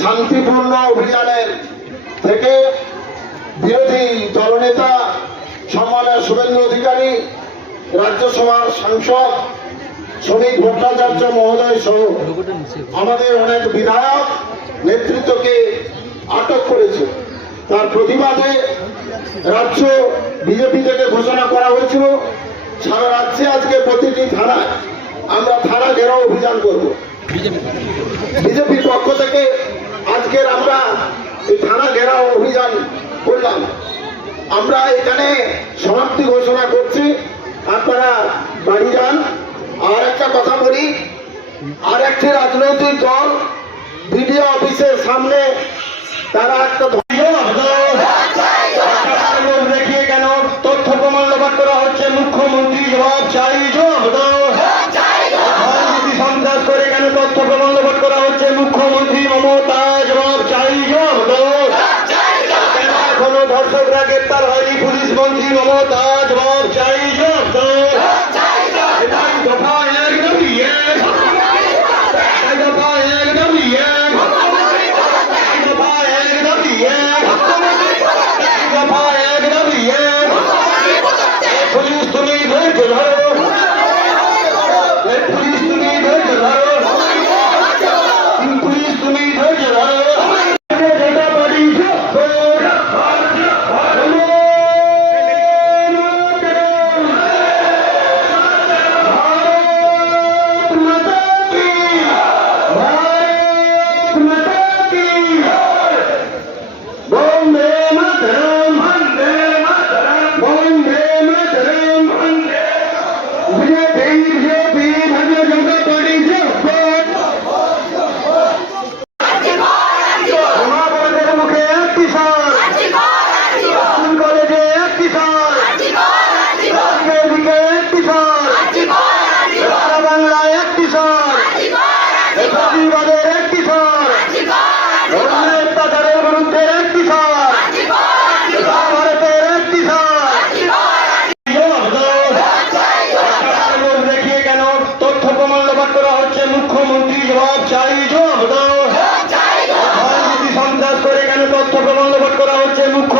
শান্তিপূর্ণ অভিযানের থেকে বিরোধী দলনেতা সম্মানের শুভেন্দু অধিকারী, রাজ্যসভার সাংসদ শ্রমিক ভট্টাচার্য মহোদয় সহ আমাদের অনেক বিধায়ক নেতৃত্বকে আটক করেছে। তার প্রতিবাদে রাজ্য বিজেপি থেকে ঘোষণা করা হয়েছিল, সারা রাজ্যে আজকে প্রতিটি থানায় আমরা থানা ঘেরাও অভিযান করব। বিজেপির পক্ষ থেকে আজকের আমরা এই থানা ঘেরাও অভিযান করলাম। আমরা এখানে সমাপ্তি ঘোষণা করছি। আপনারা বাড়ি যান। আর একটা কথা বলি আর একটি রাজনৈতিক দল, বিডিও অফিসের সামনে পুলিশ মন্ত্রী মমতা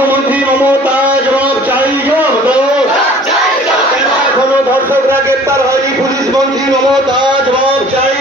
মুখ্যমন্ত্রী মমতা জবাব চাই এখনও ধর্ষকরা গ্রেপ্তার হয়নি পুলিশ মন্ত্রী মমতা জবাব চাই